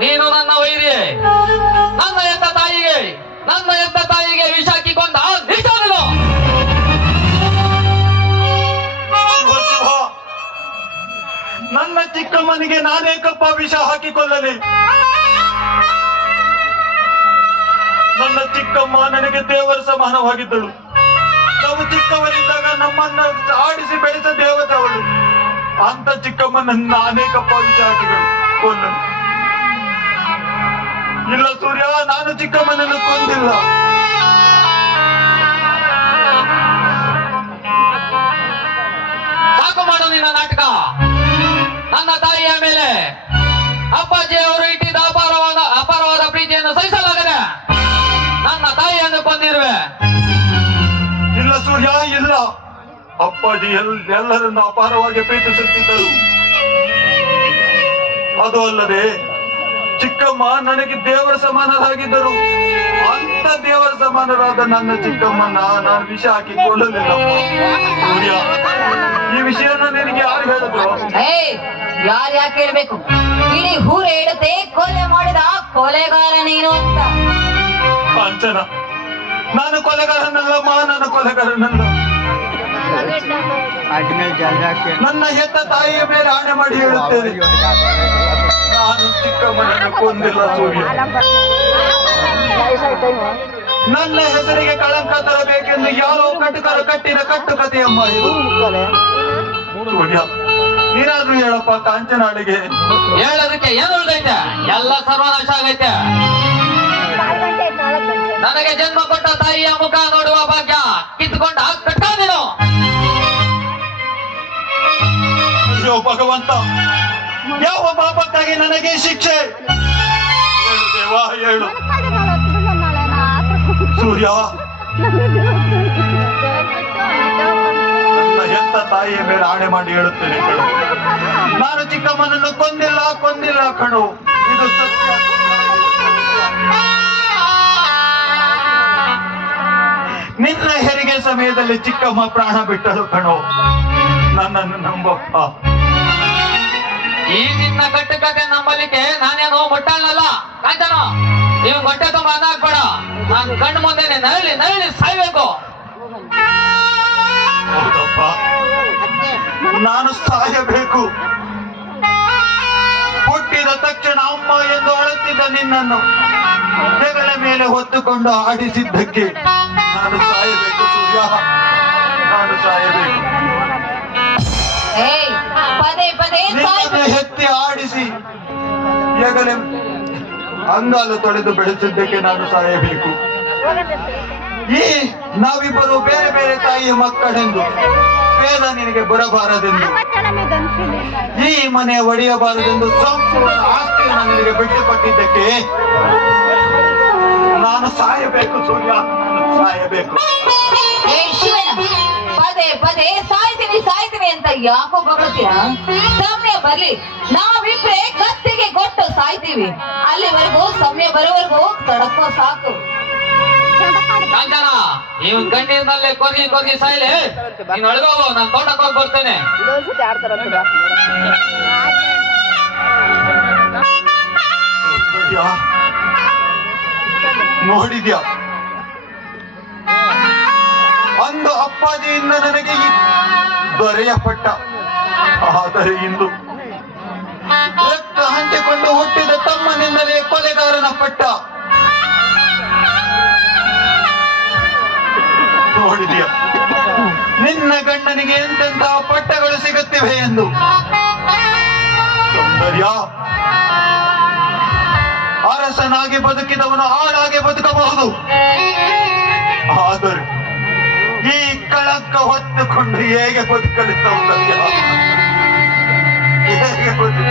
ನೀನು ನನ್ನ ವೈರಿ. ನನ್ನ ಎತ್ತ ತಾಯಿಗೆ ವಿಷ ಹಾಕಿಕೊಂಡ ನಿಜಾನು. ನನ್ನ ಚಿಕ್ಕಮ್ಮನಿಗೆ ನಾನೇಕಪ್ಪ ವಿಷ ಹಾಕಿಕೊಳ್ಳಲಿ? ನನ್ನ ಚಿಕ್ಕಮ್ಮ ನನಗೆ ದೇವರ ಸಮಾನವಾಗಿದ್ದಳು. ನಾವು ಚಿಕ್ಕವರಿದ್ದಾಗ ನಮ್ಮನ್ನ ಆಡಿಸಿ ಬೆಳೆಸ ದೇವತೆ ಅವಳು. ಅಂತ ಚಿಕ್ಕಮ್ಮನನ್ನ ಅನೇಕಪ್ಪ ವಿಷ ಹಾಕಿಗಳು ಕೊಂದಳು. ಇಲ್ಲ ಸೂರ್ಯ, ನಾನು ಚಿಕ್ಕಮ್ಮನನ್ನು ಕೊಂದಿಲ್ಲ. ಸಾಕು ಮಾಡು ನಿನ್ನ ನಾಟಕ. ನನ್ನ ತಾಯಿಯ ಮೇಲೆ ಅಪ್ಪಾಜಿ ಅವರು ಇಟ್ಟಿದ್ದ ಅಪಾರವಾದ ಪ್ರೀತಿಯನ್ನು ಸಹಿಸಲಾಗದೆ ನನ್ನ ತಾಯಿಯನ್ನು ಕೊಂದಿರುವೆ. ಇಲ್ಲ ಸೂರ್ಯ, ಇಲ್ಲ. ಅಪ್ಪಾಜಿ ಎಲ್ಲರನ್ನು ಅಪಾರವಾಗಿ ಪ್ರೀತಿಸುತ್ತಿದ್ದರು. ಅದು ಅಲ್ಲದೆ ಚಿಕ್ಕಮ್ಮ ನನಗೆ ದೇವರ ಸಮಾನರಾಗಿದ್ದರು. ಅಂತ ದೇವರ ಸಮಾನರಾದ ನನ್ನ ಚಿಕ್ಕಮ್ಮನ ನಾನು ವಿಷ ಹಾಕಿ ಕೊಳ್ಳಲಿಲ್ಲ. ಸೂರ್ಯ, ಈ ವಿಷಯನ ನಿನಗೆ ಯಾರು ಹೇಳಿದ್ರು? ಯಾರು ಯಾಕೆ ಹೇಳ್ಬೇಕು? ಇಡೀ ಊರು ಹೇಳುತ್ತೆ ಕೊಲೆ ಮಾಡಿದ ಕೊಲೆಗಾರ ನೀನು ಅಂತ. ಕಾಂಚನ, ನಾನು ಕೊಲೆಗಾರನಲ್ಲಮ್ಮ, ನಾನು ಕೊಲೆಗಾರನಲ್ಲ. ನನ್ನ ಹೆತ್ತ ತಾಯಿಯ ಮೇಲೆ ಆಣೆ ಮಾಡಿ ಹೇಳುತ್ತೇನೆ, ನಾನು ಚಿಕ್ಕಮ್ಮನನ್ನು ಕೊಂದಿಲ್ಲ. ಸೂರ್ಯ, ನನ್ನ ಹೆಸರಿಗೆ ಕಳಂಕ ತರಬೇಕೆಂದು ಯಾರೋ ಕಟುಕರು ಕಟ್ಟಿದ ಕಟ್ಟುಕತೆಯಮ್ಮ ಇದು. ಸೂರ್ಯ, ನೀನಾದ್ರೂ ಹೇಳಪ್ಪ ಕಾಂಚನಾಳಿಗೆ. ಹೇಳೋದಕ್ಕೆ ಏನು ಉಳಿದೈತೆ? ಎಲ್ಲ ಸರ್ವನಾಶ ಆಗೈತೆ. ನನಗೆ ಜನ್ಮ ಕೊಟ್ಟ ತಾಯಿಯ ಮುಖ ನೋಡುವ ಭಾಗ್ಯ ಕಿತ್ಕೊಂಡ ಕಟ್ಟ ನೀನು. ಅಯ್ಯೋ ಭಗವಂತ, ಯಾವ ಪಾಪಕ್ಕಾಗಿ ನನಗೆ ಶಿಕ್ಷೆ? ಹೇಳು ದೇವಾ, ಹೇಳು. ಸೂರ್ಯ, ನನ್ನ ಹೆತ್ತ ತಾಯಿಯ ಮೇಲೆ ಆಣೆ ಮಾಡಿ ಹೇಳುತ್ತೇನೆ ಕಣು, ನಾನು ಚಿಕ್ಕಮ್ಮನನ್ನು ಕೊಂದಿಲ್ಲ ಕಣು. ಇದು ಸತ್ಯ. ನಿನ್ನ ಹೆರಿಗೆ ಸಮಯದಲ್ಲಿ ಚಿಕ್ಕಮ್ಮ ಪ್ರಾಣ ಬಿಟ್ಟಳು ಕಣು. ನನ್ನನ್ನು ನಂಬಪ್ಪ. ಈ ನಿನ್ನ ಕಟ್ಟುಕತೆ ನಂಬಲಿಕ್ಕೆ ನಾನೇನು ಮುಟ್ಟಾಳಲ್ಲ. ಕಾಂಚನ, ನೀವು ಹೊಟ್ಟೆ ತುಂಬ ಅನ್ನ ಹಾಕ್ಬೇಡ. ನಾನು ಕಣ್ಣು ಮುಂದೆನೆ ನರಳಿ ಸಾಯ್ಬೇಕು. ಹೌದಪ್ಪ, ನಾನು ಸಾಯಬೇಕು. ಹುಟ್ಟಿದ ತಕ್ಷಣ ಅಮ್ಮ ಎಂದು ಅಳುತ್ತಿದ್ದ ನಿನ್ನನ್ನು ಹೆಗಲ ಮೇಲೆ ಹೊತ್ತುಕೊಂಡು ಆಡಿಸಿದ್ದಕ್ಕೆ ನಾನು ಸಾಯಬೇಕು. ಸೂರ್ಯ, ನಾನು ಸಾಯಬೇಕು. ನಿನ್ನನ್ನು ಎತ್ತಿ ಆಡಿಸಿ ಹೆಗಲೆ ಅಂಗಾಲು ತೊಳೆದು ಬೆಳೆಸಿದ್ದಕ್ಕೆ ನಾನು ಸಾಯಬೇಕು. ಈ ನಾವಿಬ್ಬರು ಬೇರೆ ಬೇರೆ ತಾಯಿಯ ಮಕ್ಕಳೆಂದು ಭೇದ ನಿನಗೆ ಬರಬಾರದೆಂದು, ಈ ಮನೆ ಒಡೆಯಬಾರದೆಂದು ಸಂಪೂರ್ಣ ಆಸ್ತಿಯನ್ನು ನಿನಗೆ ಬಿಟ್ಟುಕೊಟ್ಟಿದ್ದಕ್ಕೆ ನಾನು ಸಾಯಬೇಕು. ಸೂರ್ಯ, ನಾನು ಸಾಯಬೇಕು. ಪದೇ ಸಾಯ್ತೀನಿ ಅಂತ ಯಾಕೋ ಬರುತ್ತೀರಾ? ಸಮಯ ಬರ್ಲಿ, ನಾವಿಬ್ರೆ ಕತ್ತಿಗೆ ಕೊಟ್ಟು ಸಾಯ್ತೀವಿ. ಅಲ್ಲಿವರೆಗೂ ಸಮಯ ಬರೋವರೆಗೂ ತಡಕೋ ಸಾಕು. ಕಾಂಚನ, ಇವನ್ ಗಂಡಿನಲ್ಲೇ ಕೊರ್ಗಿ ಸಾಯ್ಲೆ. ನೀನ್ ಒಳಗೋಗು, ನಾನು ತೋಟಕ್ಕೆ ಹೋಗಿ ಬರ್ತೇನೆ. ನೋಡಿದ್ಯಾ, ಅಂದು ಅಪ್ಪಾಜಿಯಿಂದ ನನಗೆ ದೊರೆಯ ಪಟ್ಟ. ಆದರೆ ಇಂದು ರಕ್ತ ಹಂಚಿಕೊಂಡು ಹುಟ್ಟಿದ ತಮ್ಮನಿಂದಲೇ ಕೊಲೆಗಾರನ ಪಟ್ಟ. ನೋಡಿದ್ಯಾ, ನಿನ್ನ ಗಂಡನಿಗೆ ಎಂತೆಂತಹ ಪಟ್ಟಗಳು ಸಿಗುತ್ತಿವೆ ಎಂದು. ಸೌಂದರ್ಯ, ಅರಸನಾಗಿ ಬದುಕಿದವನು ಆಳಾಗಿ ಬದುಕಬಹುದು. ಆದರೆ ಈ ಕಳಂಕ ಹೊತ್ತುಕೊಂಡು ಹೇಗೆ ಬದುಕಲು ಸೌಂದರ್ಯ? ಹೇಗೆ ಬದುಕ?